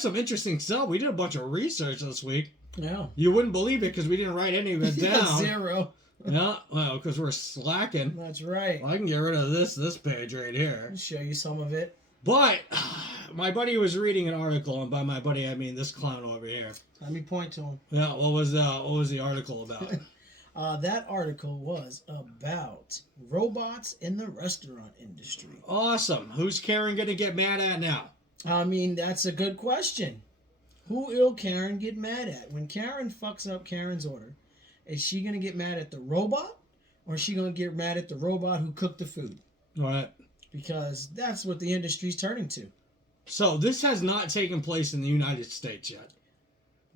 have some interesting stuff. We did a bunch of research this week. Yeah. You wouldn't believe it because we didn't write any of it down. 0. Yeah, well, because we're slacking. That's right. Well, I can get rid of this page right here. I'll show you some of it. But my buddy was reading an article, and by my buddy I mean this clown over here. Let me point to him. Yeah, what was the article about? That article was about robots in the restaurant industry. Awesome. Who's Karen gonna get mad at now? I mean, that's a good question. Who will Karen get mad at? When Karen fucks up Karen's order, is she going to get mad at the robot? Or is she going to get mad at the robot who cooked the food? All right. Because that's what the industry's turning to. So this has not taken place in the United States yet.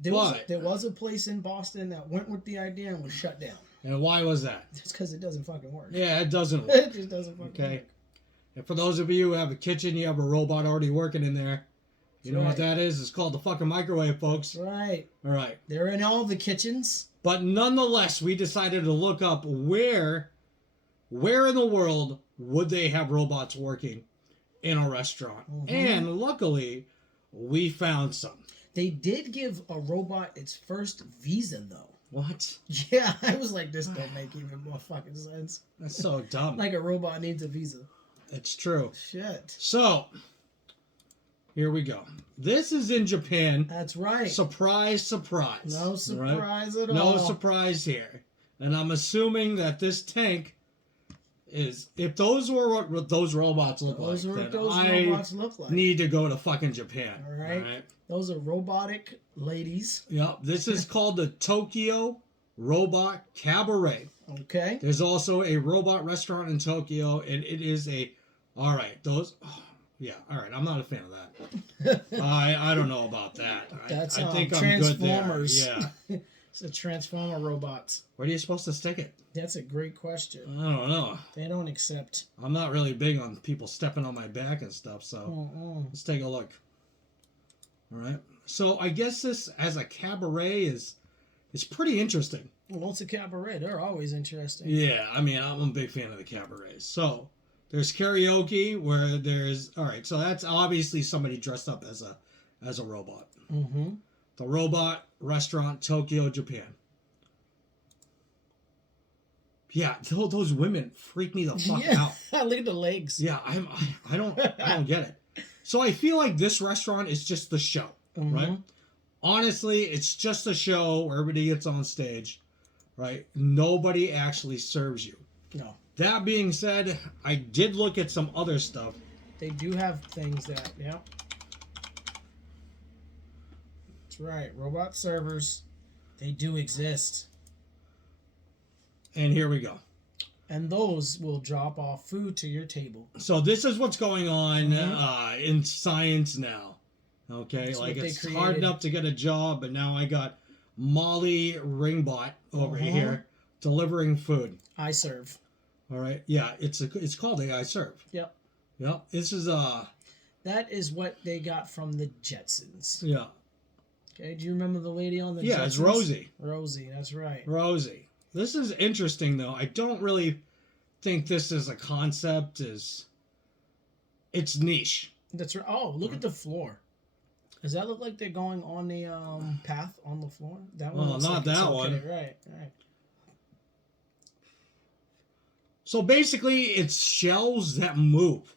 There was a place in Boston that went with the idea and was shut down. And why was that? It's because it doesn't fucking work. Yeah, it doesn't work. It just doesn't fucking work. And for those of you who have a kitchen, you have a robot already working in there. You know what that is? It's called the fucking microwave, folks. That's right. All right. They're in all the kitchens. But nonetheless, we decided to look up where in the world would they have robots working in a restaurant. Mm-hmm. And luckily, we found some. They did give a robot its first visa, though. What? Yeah, I was like, this don't make even more fucking sense. That's so dumb. Like a robot needs a visa. It's true. Shit. So, here we go. This is in Japan. That's right. Surprise, surprise. No surprise at all. No surprise here. And I'm assuming that this tank is, if those were what those robots look like, then robots look like. Need to go to fucking Japan. All right. Those are robotic ladies. Yep. This is called the Tokyo Robot Cabaret. Okay. There's also a robot restaurant in Tokyo, and it is a, all right, those... Oh, yeah, all right. I'm not a fan of that. I don't know about that. That's I think I'm good there. Transformers. Yeah. It's a Transformer robots. Where are you supposed to stick it? That's a great question. I don't know. They don't accept. I'm not really big on people stepping on my back and stuff, so let's take a look. All right. So I guess this as a cabaret is pretty interesting. Well, it's a cabaret. They're always interesting. Yeah, I mean, I'm a big fan of the cabarets. So there's karaoke where there's, all right, so that's obviously somebody dressed up as a robot. Mm-hmm. The Robot Restaurant, Tokyo, Japan. Yeah, those women freak me the fuck out. Look at the legs. Yeah, I don't get it. So I feel like this restaurant is just the show, right? Honestly, it's just a show where everybody gets on stage, right? Nobody actually serves you. No. That being said, I did look at some other stuff. They do have things that, yeah. That's right. Robot servers, they do exist. And here we go. And those will drop off food to your table. So this is what's going on in science now. Okay, That's like it's hard enough to get a job, but now I got Molly Ringbot over here delivering food. I serve. All right, yeah, it's called AI Serve. Yep. Yep. This is That is what they got from the Jetsons. Yeah. Okay. Do you remember the lady on the Jetsons? Yeah, it's Rosie. Rosie, that's right. Rosie. This is interesting though. I don't really think this is a concept. It's niche. That's right. Oh, look at the floor. Does that look like they're going on the path on the floor? That one. Well, not that one. Right. So basically, it's shelves that move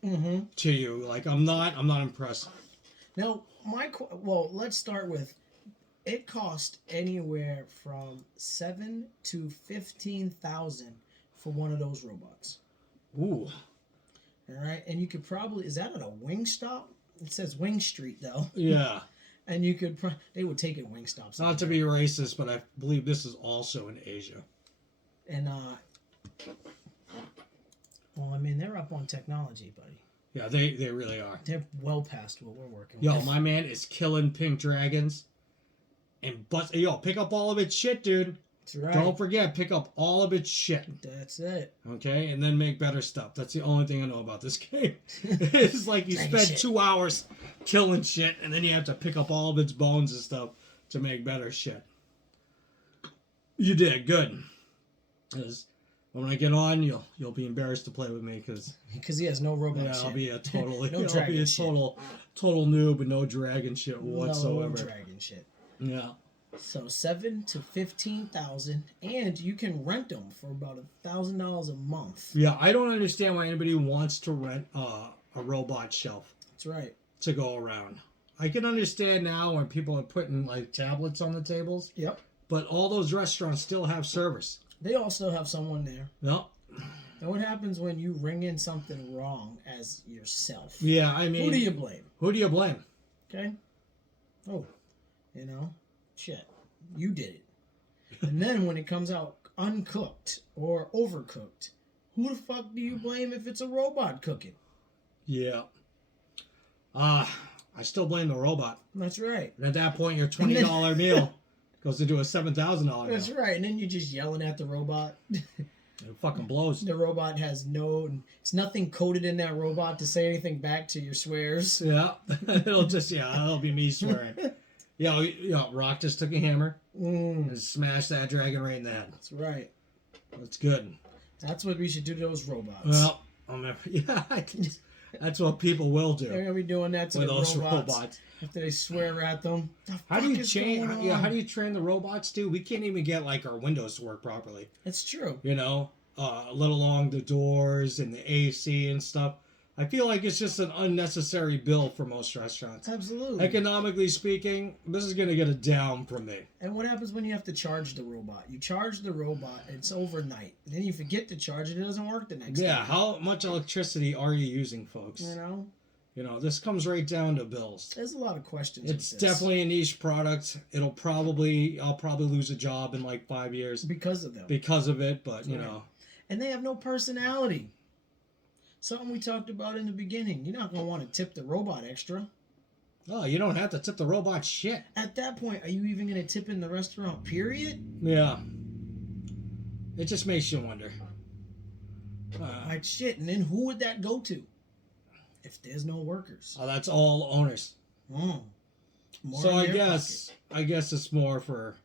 to you. Like I'm not impressed. Now, let's start with. It cost anywhere from $7,000 to $15,000 for one of those robots. Ooh. All right, and you could probably, is that at a Wing Stop? It says Wing Street though. Yeah. And you could, they would take it Wing Stops. Not to be racist, but I believe this is also in Asia. And well, I mean, they're up on technology, buddy. Yeah, they really are. They're well past what we're working with. Yo, my man is killing pink dragons. And pick up all of its shit, dude. That's right. Don't forget, pick up all of its shit. That's it. Okay, and then make better stuff. That's the only thing I know about this game. It's like you spend 2 hours killing shit, and then you have to pick up all of its bones and stuff to make better shit. You did good. When I get on, you'll be embarrassed to play with me Because he has no robot yeah, shit. I'll be a totally No I'll dragon be a shit. total noob and no dragon shit whatsoever. No dragon shit. Yeah. So $7,000 to $15,000, and you can rent them for about $1,000 a month. Yeah, I don't understand why anybody wants to rent a robot shelf That's right. to go around. I can understand now when people are putting like tablets on the tables. Yep. But all those restaurants still have servers. They all still have someone there. Yep. And what happens when you ring in something wrong as yourself? Yeah, I mean... Who do you blame? Who do you blame? Okay? Oh, shit. You did it. And then when it comes out uncooked or overcooked, who the fuck do you blame if it's a robot cooking? Yeah. I still blame the robot. That's right. And at that point, your $20 meal goes into a $7,000 meal. That's right. And then you're just yelling at the robot. It fucking blows. The robot has it's nothing coded in that robot to say anything back to your swears. Yeah. That'll be me swearing. Rock just took a hammer and smashed that dragon right in the head. That's right. That's good. That's what we should do to those robots. Well, that's what people will do. They're gonna be doing that to those robots after they swear at them. How do you train the robots, dude? We can't even get like our windows to work properly. That's true. Let alone the doors and the AC and stuff. I feel like it's just an unnecessary bill for most restaurants. Absolutely. Economically speaking, this is going to get a down from me. And what happens when you have to charge the robot? You charge the robot, it's overnight. And then you forget to charge it, it doesn't work the next day. Yeah, how much electricity are you using, folks? This comes right down to bills. There's a lot of questions. It's definitely a niche product. I'll probably lose a job in like 5 years. Because of them. Because of it, but you know. And they have no personality. Something we talked about in the beginning. You're not going to want to tip the robot extra. Oh, you don't have to tip the robot shit. At that point, are you even going to tip in the restaurant, period? Yeah. It just makes you wonder. Like shit. And then who would that go to? If there's no workers. Oh, that's all owners. So I guess it's more for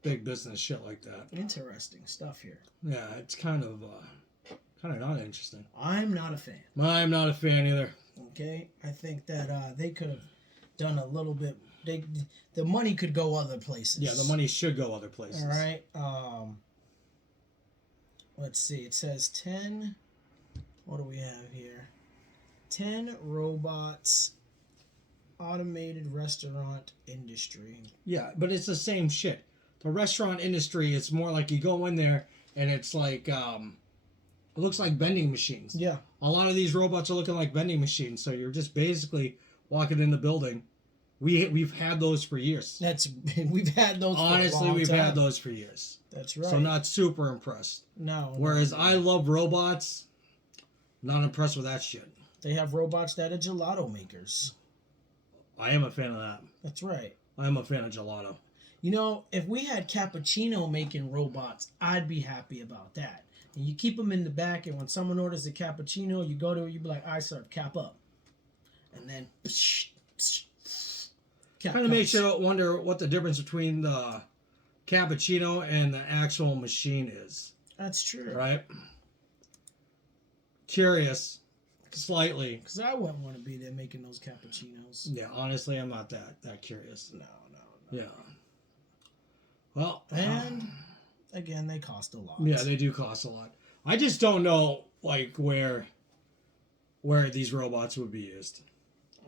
big business shit like that. Interesting stuff here. Yeah, it's kind of not interesting. I'm not a fan. I'm not a fan either. Okay, I think that they could have done a little bit. The money could go other places. Yeah, the money should go other places. All right. Let's see. It says 10. What do we have here? 10 robots. Automated restaurant industry. Yeah, but it's the same shit. The restaurant industry, it's more like you go in there and it's like it looks like vending machines. Yeah. A lot of these robots are looking like vending machines, so you're just basically walking in the building. We've had those for years. We've had those. Honestly, we've had those for years. That's right. So not super impressed. No. Whereas I love robots, not impressed with that shit. They have robots that are gelato makers. I am a fan of that. That's right. I am a fan of gelato. If we had cappuccino making robots, I'd be happy about that. And you keep them in the back, and when someone orders a cappuccino, you go to it, you be like, I serve cap up. And then, kind of makes you wonder what the difference between the cappuccino and the actual machine is. That's true. Right? Curious. Slightly. Because I wouldn't want to be there making those cappuccinos. Yeah, honestly, I'm not that curious. No. Yeah. Well. And, again, they cost a lot. Yeah, they do cost a lot. I just don't know, like, where these robots would be used.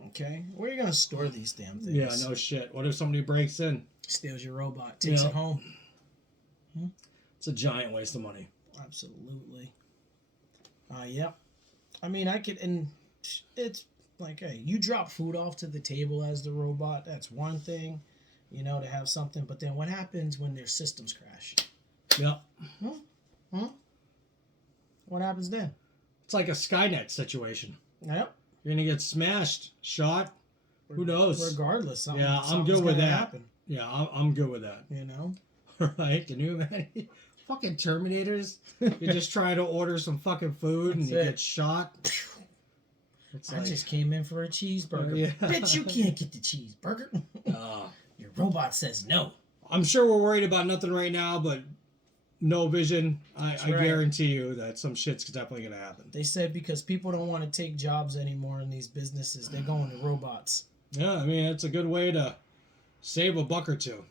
Okay. Where are you going to store these damn things? Yeah, no shit. What if somebody breaks in? Steals your robot. Takes it home. It's a giant waste of money. Absolutely. Yep. I mean, and it's like, hey, you drop food off to the table as the robot. That's one thing, to have something. But then what happens when their systems crash? Yep. What happens then? It's like a Skynet situation. Yep. You're going to get smashed, shot. Who knows? Regardless. I'm good with that. Happen. Yeah, I'm good with that. Right? Can you imagine? Fucking Terminators. You're just trying to order some fucking food and you get shot. I just came in for a cheeseburger. Yeah. Bitch, you can't get the cheeseburger. Your robot says no. I'm sure we're worried about nothing right now, but no vision, I right. guarantee you that some shit's definitely gonna happen. They said because people don't want to take jobs anymore in these businesses, they're going to robots. Yeah, I mean it's a good way to save a buck or two.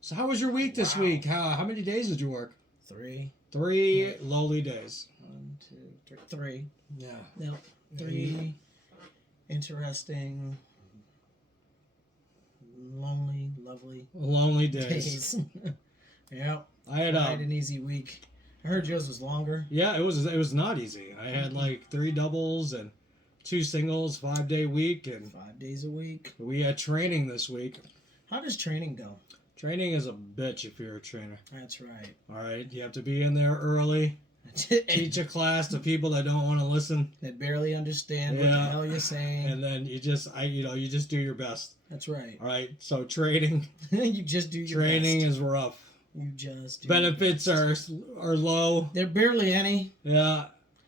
So how was your week this week? How many days did you work? 3. 3 lowly days. 1, 2, 3. 3. Yeah. No, 3 interesting, lonely, lovely Lonely days. Yeah. I had an easy week. I heard yours was longer. Yeah, it was not easy. I had like 3 doubles and 2 singles, 5-day week, and 5 days a week. we had training this week. How does training go? Training is a bitch if you're a trainer. That's right. All right, you have to be in there early. Teach a class to people that don't want to listen. That barely understand what the hell you're saying. And then you just do your best. That's right. All right, so training. You just do your training best. is rough. You just do benefits are low. They're barely any. Yeah.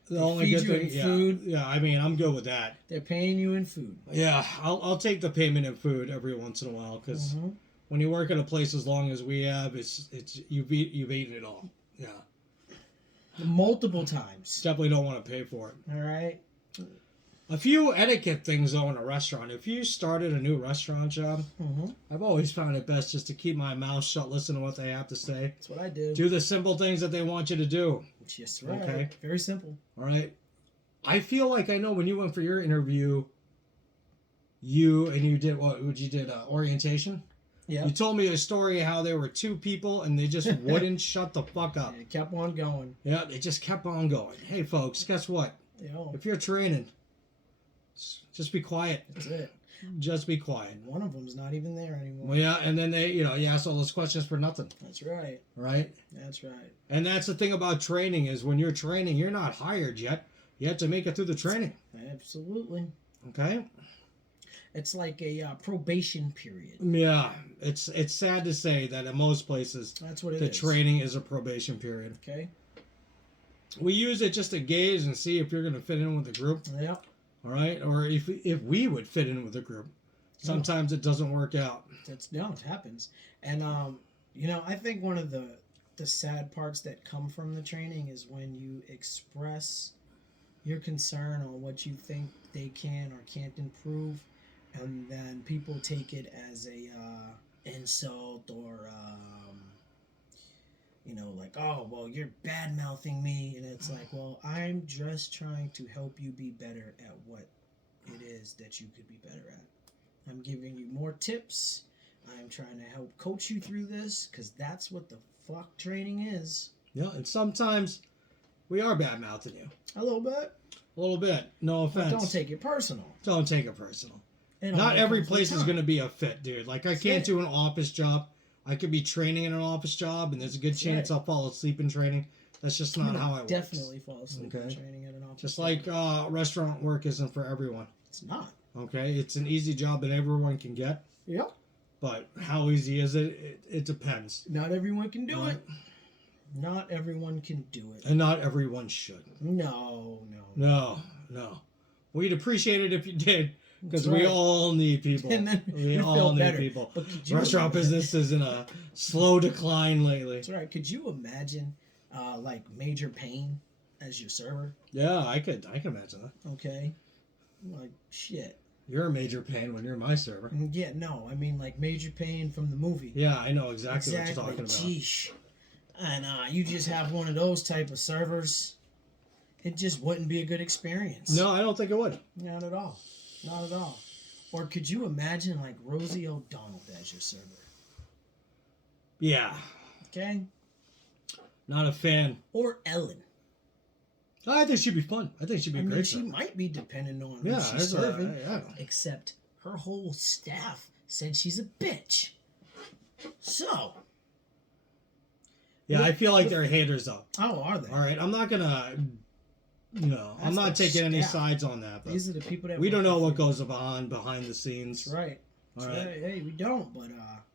The only feed good you thing, in food. Yeah, I mean, I'm good with that. They're paying you in food. Yeah, I'll take the payment in food every once in a while because when you work at a place as long as we have, it's you've eaten it all. Yeah. Multiple times. Definitely don't want to pay for it. All right. A few etiquette things though in a restaurant. If you started a new restaurant job, I've always found it best just to keep my mouth shut, listen to what they have to say. That's what I do. Do the simple things that they want you to do. Just right. Okay. Very simple. All right. I feel like I know when you went for your interview, you did orientation. Yeah. You told me a story how there were 2 people and they just wouldn't shut the fuck up. It kept on going. Yeah, they just kept on going. Hey, folks, guess what? If you're training, just be quiet. That's it. Just be quiet. One of them's not even there anymore. Well, yeah, and then they, you ask all those questions for nothing. That's right. Right? That's right. And that's the thing about training is when you're training, you're not hired yet. You have to make it through the training. Absolutely. Okay? It's like a probation period. Yeah, it's sad to say that in most places, that's what it is. The training is a probation period. Okay. We use it just to gauge and see if you're going to fit in with the group. Yeah. All right, or if we would fit in with the group. Sometimes it doesn't work out. It happens, and I think one of the sad parts that come from the training is when you express your concern on what you think they can or can't improve. And then people take it as a insult or, like, oh, well, you're bad-mouthing me. And it's like, well, I'm just trying to help you be better at what it is that you could be better at. I'm giving you more tips. I'm trying to help coach you through this because that's what the fuck training is. Yeah, and sometimes we are bad-mouthing you. A little bit. A little bit. No offense. But don't take it personal. Don't take it personal. Not every place is going to be a fit, dude. Like, I can't do an office job. I could be training in an office job, and there's a good chance I'll fall asleep in training. That's just not how it works. Definitely fall asleep in training at an office just job. like restaurant work isn't for everyone. It's not. Okay? It's an easy job that everyone can get. Yep. But how easy is it? It depends. Not everyone can do it. Not everyone can do it. And not everyone should. No. We'd appreciate it if you did. Because we all need people. And then we all need people. Restaurant business is in a slow decline lately. That's right. Could you imagine, like, major pain as your server? Yeah, I can imagine that. Okay. Like, shit. You're a major pain when you're my server. Yeah, no. I mean, like, major pain from the movie. Yeah, I know exactly what you're talking about. Sheesh. And you just have one of those type of servers. It just wouldn't be a good experience. No, I don't think it would. Not at all. Not at all. Or could you imagine, like, Rosie O'Donnell as your server? Yeah. Okay? Not a fan. Or Ellen. I think she'd be fun. I think she'd be great. She might be depending on who she's serving. Except her whole staff said she's a bitch. So. Yeah, I feel like they're haters, though. Oh, are they? All right, I'm not going to... I'm not taking any sides on that. But these are the people that we don't know what goes on behind the scenes. That's right. That's right. Hey, we don't,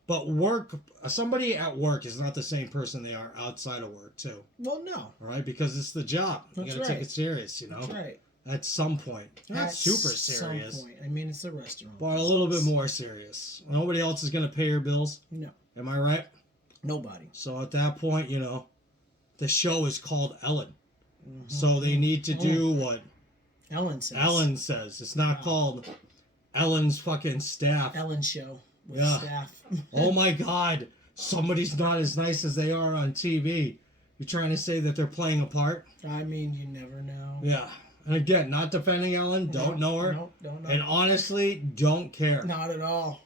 But work, somebody at work is not the same person they are outside of work, too. Well, no. All right, because it's the job. You got to take it serious, That's right. At some point. Not super serious. Some point. I mean, it's a restaurant. But a little bit more serious. Nobody else is going to pay your bills. No. Am I right? Nobody. So at that point, the show is called Ellen. So they need to do what Ellen says. Ellen says. It's not called Ellen's fucking staff. Ellen show with Yeah. staff. Oh my God. Somebody's not as nice as they are on TV. You're trying to say that they're playing a part? I mean, you never know. Yeah. And again, not defending Ellen. Don't know her. No, don't know. And honestly, don't care. Not at all.